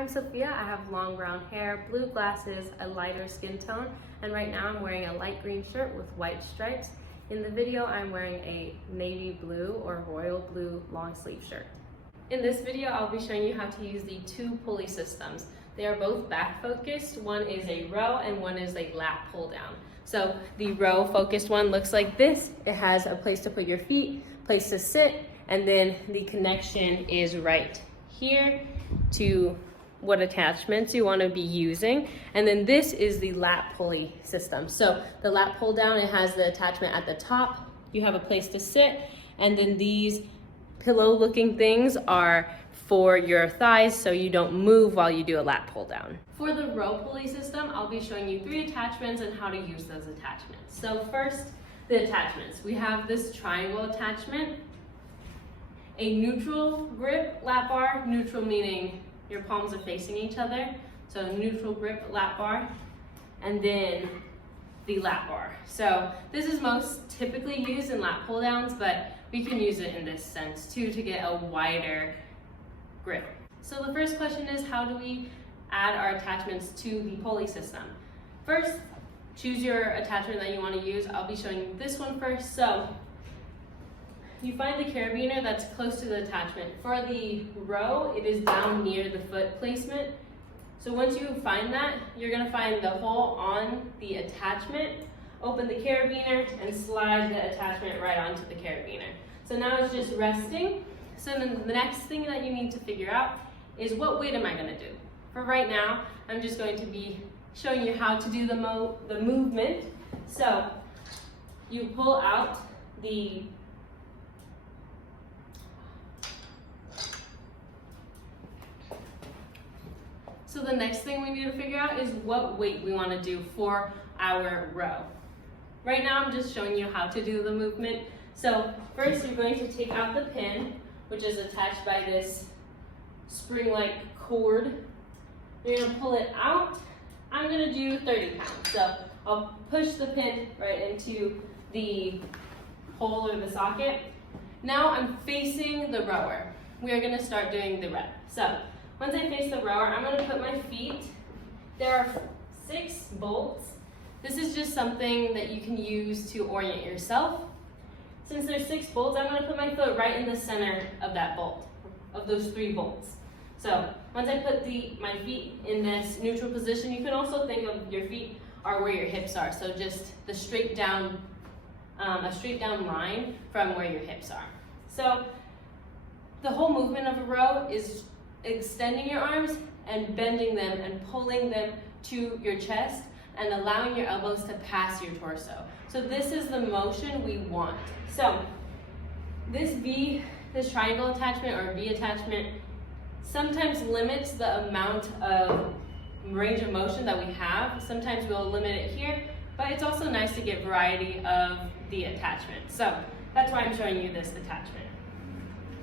I'm Sophia. I have long brown hair, blue glasses, a lighter skin tone, and right now I'm wearing a light green shirt with white stripes. In the video, I'm wearing a navy blue or royal blue long sleeve shirt. In this video, I'll be showing you how to use the two pulley systems. They are both back focused. One is a row and one is a lat pull down. So the row focused one looks like this. It has a place to put your feet, place to sit, and then the connection is right here to what attachments you want to be using. And then this is the lat pulley system. So the lat pull down, it has the attachment at the top. You have a place to sit, and then these pillow looking things are for your thighs so you don't move while you do a lat pull down. For the row pulley system, I'll be showing you 3 attachments and how to use those attachments. So first, the attachments. We have this triangle attachment, a neutral grip lap bar, neutral meaning your palms are facing each other, so neutral grip lap bar, and then the lap bar. So this is most typically used in lat pull downs, but we can use it in this sense too to get a wider grip. So the first question is, how do we add our attachments to the pulley system? First, choose your attachment that you want to use. I'll be showing you this one first. So you find the carabiner that's close to the attachment. For the row, it is down near the foot placement. So once you find that, you're going to find the hole on the attachment, open the carabiner, and slide the attachment right onto the carabiner. So now it's just resting. So then the next thing that you need to figure out is, what weight am I going to do? For right now, I'm just going to be showing you how to do the movement. So you pull out the So the next thing we need to figure out is what weight we want to do for our row. Right now I'm just showing you how to do the movement. So first you're going to take out the pin, which is attached by this spring-like cord. You're going to pull it out. I'm going to do 30 pounds. So I'll push the pin right into the hole or the socket. Now I'm facing the rower. We are going to start doing the rep. So once I face the rower, I'm going to put my feet. There are 6 bolts. This is just something that you can use to orient yourself. Since there's 6 bolts, I'm going to put my foot right in the center of that bolt, of those 3 bolts. So once I put my feet in this neutral position, you can also think of your feet are where your hips are. So just the straight down, a straight down line from where your hips are. So the whole movement of a row is extending your arms and bending them and pulling them to your chest and allowing your elbows to pass your torso. So this is the motion we want. So this triangle attachment or V attachment sometimes limits the amount of range of motion that we have. Sometimes we'll limit it here, but it's also nice to get variety of the attachment. So that's why I'm showing you this attachment.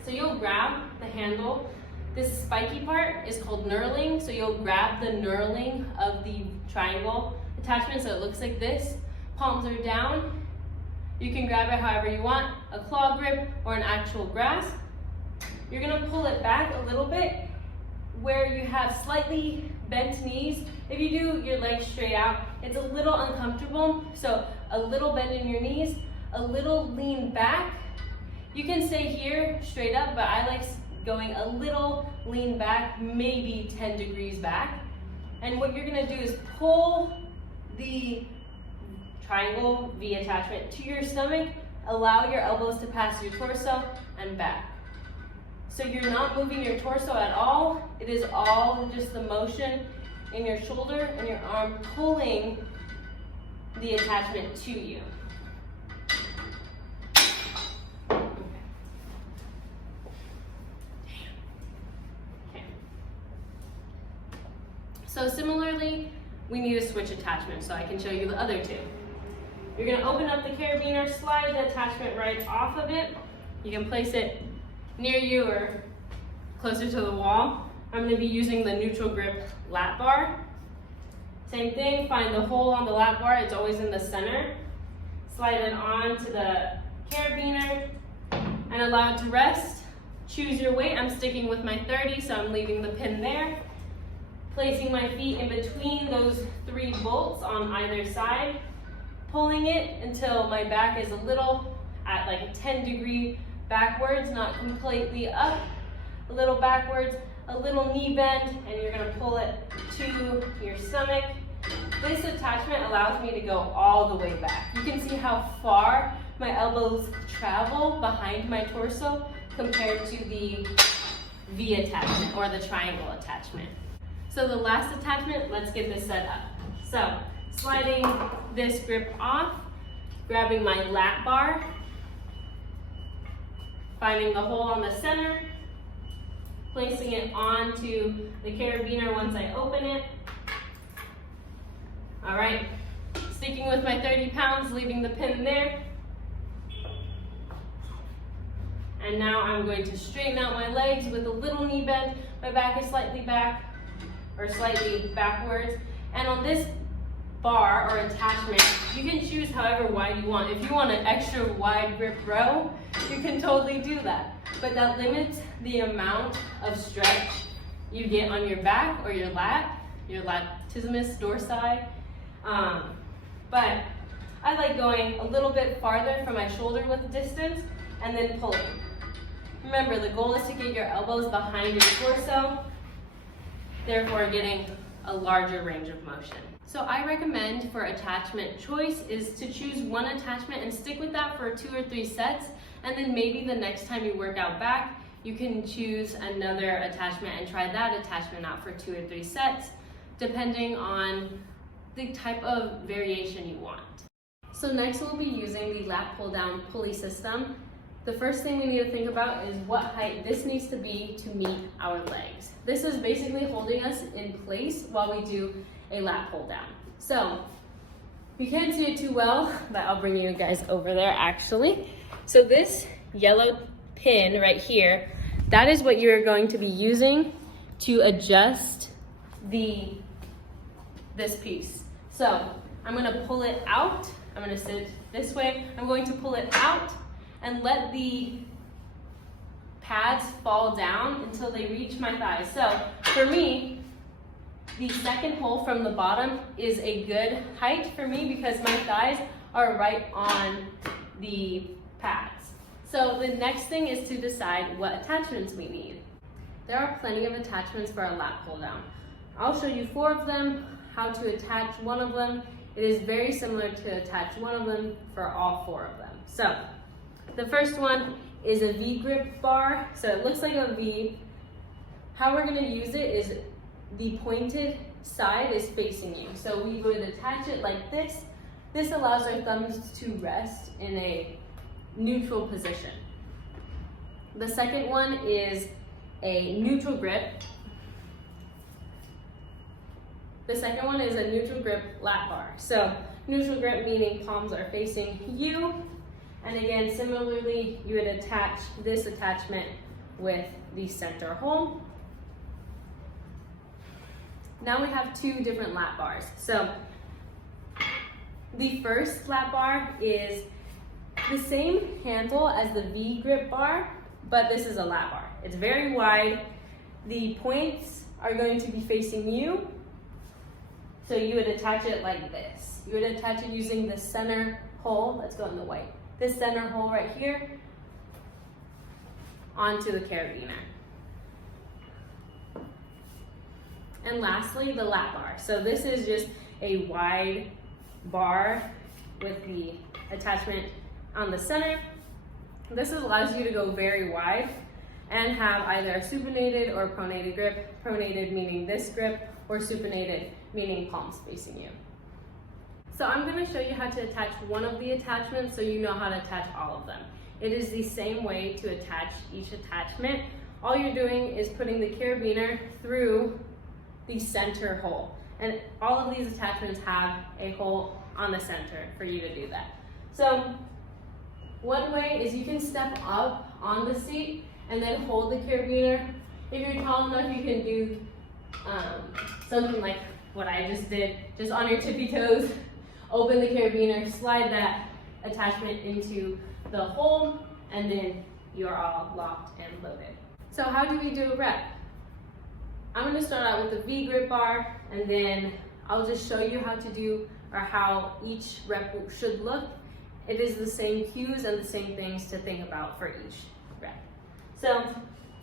So you'll grab the handle. This spiky part is called knurling, so you'll grab the knurling of the triangle attachment so it looks like this. Palms are down. You can grab it however you want, a claw grip or an actual grasp. You're going to pull it back a little bit where you have slightly bent knees. If you do your legs straight out, it's a little uncomfortable, so a little bend in your knees, a little lean back. You can stay here straight up, but I like going a little lean back, maybe 10 degrees back. And what you're going to do is pull the triangle V attachment to your stomach, allow your elbows to pass your torso and back. So you're not moving your torso at all. It is all just the motion in your shoulder and your arm pulling the attachment to you. So similarly, we need to switch attachments, so I can show you the other 2. You're going to open up the carabiner, slide the attachment right off of it. You can place it near you or closer to the wall. I'm going to be using the neutral grip lap bar. Same thing, find the hole on the lap bar, it's always in the center. Slide it onto the carabiner and allow it to rest. Choose your weight. I'm sticking with my 30, so I'm leaving the pin there. placing my feet in between those 3 bolts on either side, pulling it until my back is a little at like a 10-degree backwards, not completely up, a little backwards, a little knee bend, and you're gonna pull it to your stomach. This attachment allows me to go all the way back. You can see how far my elbows travel behind my torso compared to the V attachment or the triangle attachment. So the last attachment, let's get this set up. So sliding this grip off, grabbing my lat bar, finding the hole on the center, placing it onto the carabiner once I open it. All right, sticking with my 30 pounds, leaving the pin there. And now I'm going to straighten out my legs with a little knee bend. My back is slightly back, or slightly backwards. And on this bar or attachment, you can choose however wide you want. If you want an extra wide grip row, you can totally do that. But that limits the amount of stretch you get on your back or your latissimus dorsi. But I like going a little bit farther from my shoulder width distance and then pulling. Remember, the goal is to get your elbows behind your torso, therefore getting a larger range of motion. So I recommend for attachment choice is to choose one attachment and stick with that for 2 or 3 sets, and then maybe the next time you work out back, you can choose another attachment and try that attachment out for 2 or 3 sets, depending on the type of variation you want. So next we'll be using the lat pull down pulley system. The first thing we need to think about is what height this needs to be to meet our legs. This is basically holding us in place while we do a lat pull down. So you can't see it too well, but I'll bring you guys over there actually. So this yellow pin right here, that is what you're going to be using to adjust this piece. So I'm gonna pull it out. I'm gonna sit this way. I'm going to pull it out and let the pads fall down until they reach my thighs. So for me, the second hole from the bottom is a good height for me because my thighs are right on the pads. So the next thing is to decide what attachments we need. There are plenty of attachments for a lat pull down. I'll show you 4 of them, how to attach one of them. It is very similar to attach one of them for all 4 of them. So the first one is a V grip bar. So it looks like a V. How we're gonna use it is the pointed side is facing you. So we would attach it like this. This allows our thumbs to rest in a neutral position. The second one is a neutral grip. The second one is a neutral grip lat bar. So neutral grip meaning palms are facing you. And again, similarly, you would attach this attachment with the center hole. Now we have 2 different lat bars. So the first lat bar is the same handle as the V grip bar, but this is a lat bar. It's very wide. The points are going to be facing you. So you would attach it like this. You would attach it using the center hole. Let's go in the white. This center hole right here onto the carabiner. And lastly, the lat bar. So this is just a wide bar with the attachment on the center. This allows you to go very wide and have either a supinated or pronated grip. Pronated meaning this grip, or supinated meaning palms facing you. So I'm going to show you how to attach one of the attachments so you know how to attach all of them. It is the same way to attach each attachment. All you're doing is putting the carabiner through the center hole. And all of these attachments have a hole on the center for you to do that. So one way is you can step up on the seat and then hold the carabiner. If you're tall enough, you can do something like what I just did, just on your tippy toes. Open the carabiner, slide that attachment into the hole, and then you're all locked and loaded. So how do we do a rep? I'm gonna start out with the V grip bar, and then I'll just show you how to do, or how each rep should look. It is the same cues and the same things to think about for each rep. So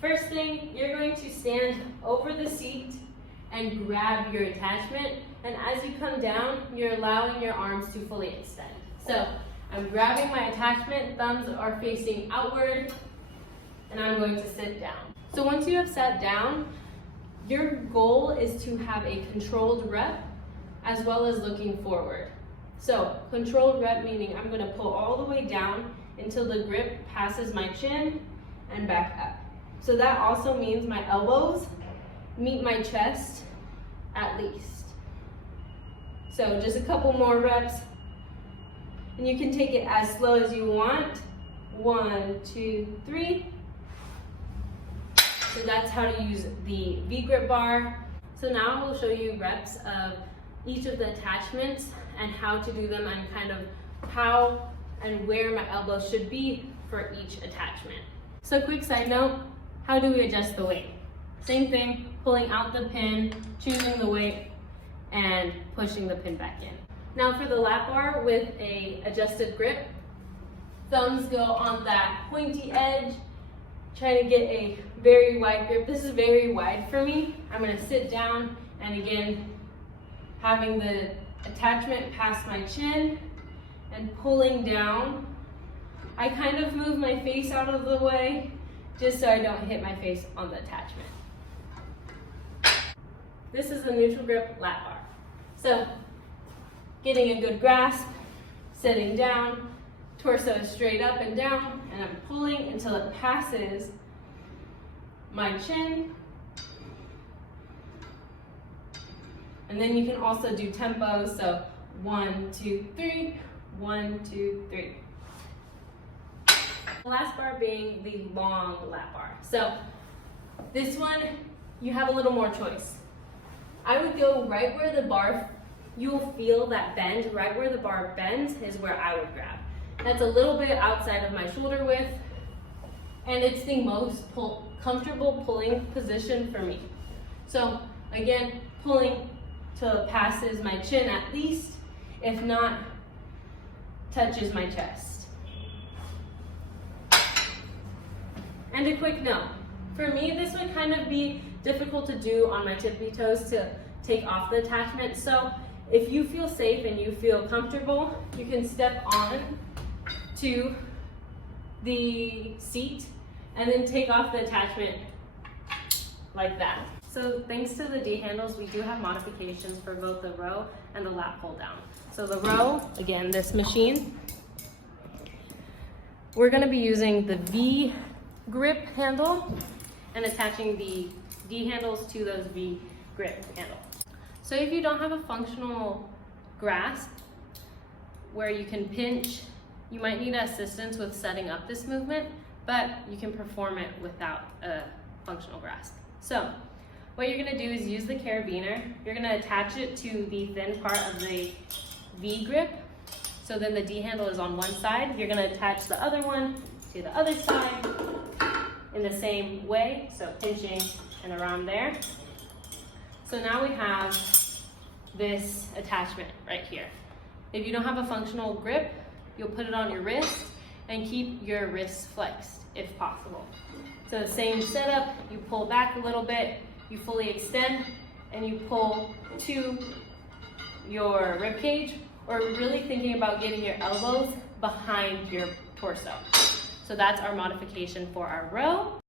first thing, you're going to stand over the seat and grab your attachment. And as you come down, you're allowing your arms to fully extend. So I'm grabbing my attachment, thumbs are facing outward, and I'm going to sit down. So once you have sat down, your goal is to have a controlled rep as well as looking forward. So controlled rep meaning I'm gonna pull all the way down until the grip passes my chin and back up. So that also means my elbows meet my chest at least. So just a couple more reps. And you can take it as slow as you want. 1, 2, 3. So that's how to use the V grip bar. So now I will show you reps of each of the attachments and how to do them, and kind of how and where my elbow should be for each attachment. So quick side note, how do we adjust the weight? Same thing, pulling out the pin, choosing the weight, and pushing the pin back in. Now for the lap bar with a adjusted grip, thumbs go on that pointy edge, trying to get a very wide grip. This is very wide for me. I'm gonna sit down, and again, having the attachment past my chin and pulling down. I kind of move my face out of the way just so I don't hit my face on the attachment. This is a neutral grip lap bar. So getting a good grasp, sitting down, torso straight up and down, and I'm pulling until it passes my chin. And then you can also do tempo, so 1, 2, 3, 1, 2, 3. The last bar being the long lap bar. So this one, you have a little more choice. I would go right where the bar, you'll feel that bend, right where the bar bends is where I would grab. That's a little bit outside of my shoulder width, and it's the most comfortable pulling position for me. So again, pulling till it passes my chin at least, if not, touches my chest. And a quick note, for me this would kind of be difficult to do on my tippy toes to take off the attachment. So if you feel safe and you feel comfortable, you can step on to the seat and then take off the attachment like that. So thanks to the D handles, we do have modifications for both the row and the lap pull down. So the row, again, this machine, we're gonna be using the V grip handle and attaching the D handles to those V grip handles. So if you don't have a functional grasp where you can pinch, you might need assistance with setting up this movement, but you can perform it without a functional grasp. So what you're gonna do is use the carabiner. You're gonna attach it to the thin part of the V grip. So then the D handle is on one side. You're gonna attach the other one to the other side in the same way. So pinching and around there. So now we have this attachment right here. If you don't have a functional grip, you'll put it on your wrist and keep your wrists flexed if possible. So the same setup, you pull back a little bit, you fully extend, and you pull to your rib cage, or really thinking about getting your elbows behind your torso. So that's our modification for our row.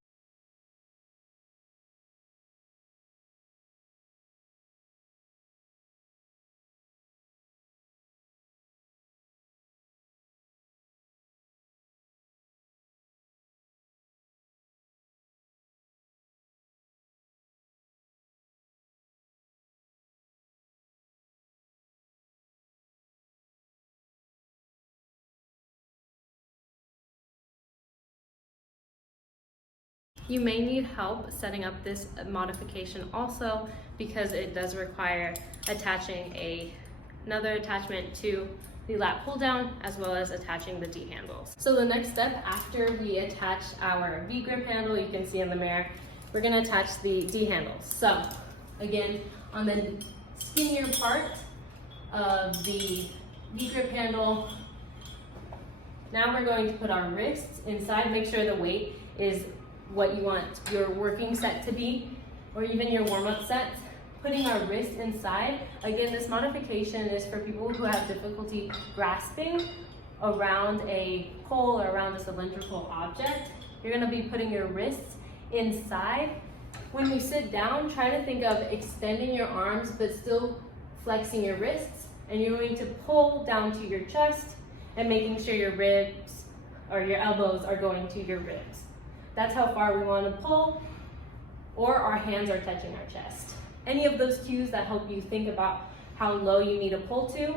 You may need help setting up this modification also, because it does require attaching another attachment to the lap pull down as well as attaching the D handles. So the next step after we attach our V grip handle, you can see in the mirror, we're gonna attach the D handles. So again, on the skinnier part of the D grip handle, now we're going to put our wrists inside. Make sure the weight is what you want your working set to be, or even your warm-up set. Putting our wrist inside. Again, this modification is for people who have difficulty grasping around a pole or around a cylindrical object. You're gonna be putting your wrists inside. When you sit down, try to think of extending your arms but still flexing your wrists, and you're going to pull down to your chest and making sure your ribs or your elbows are going to your ribs. That's how far we want to pull, or our hands are touching our chest. Any of those cues that help you think about how low you need to pull to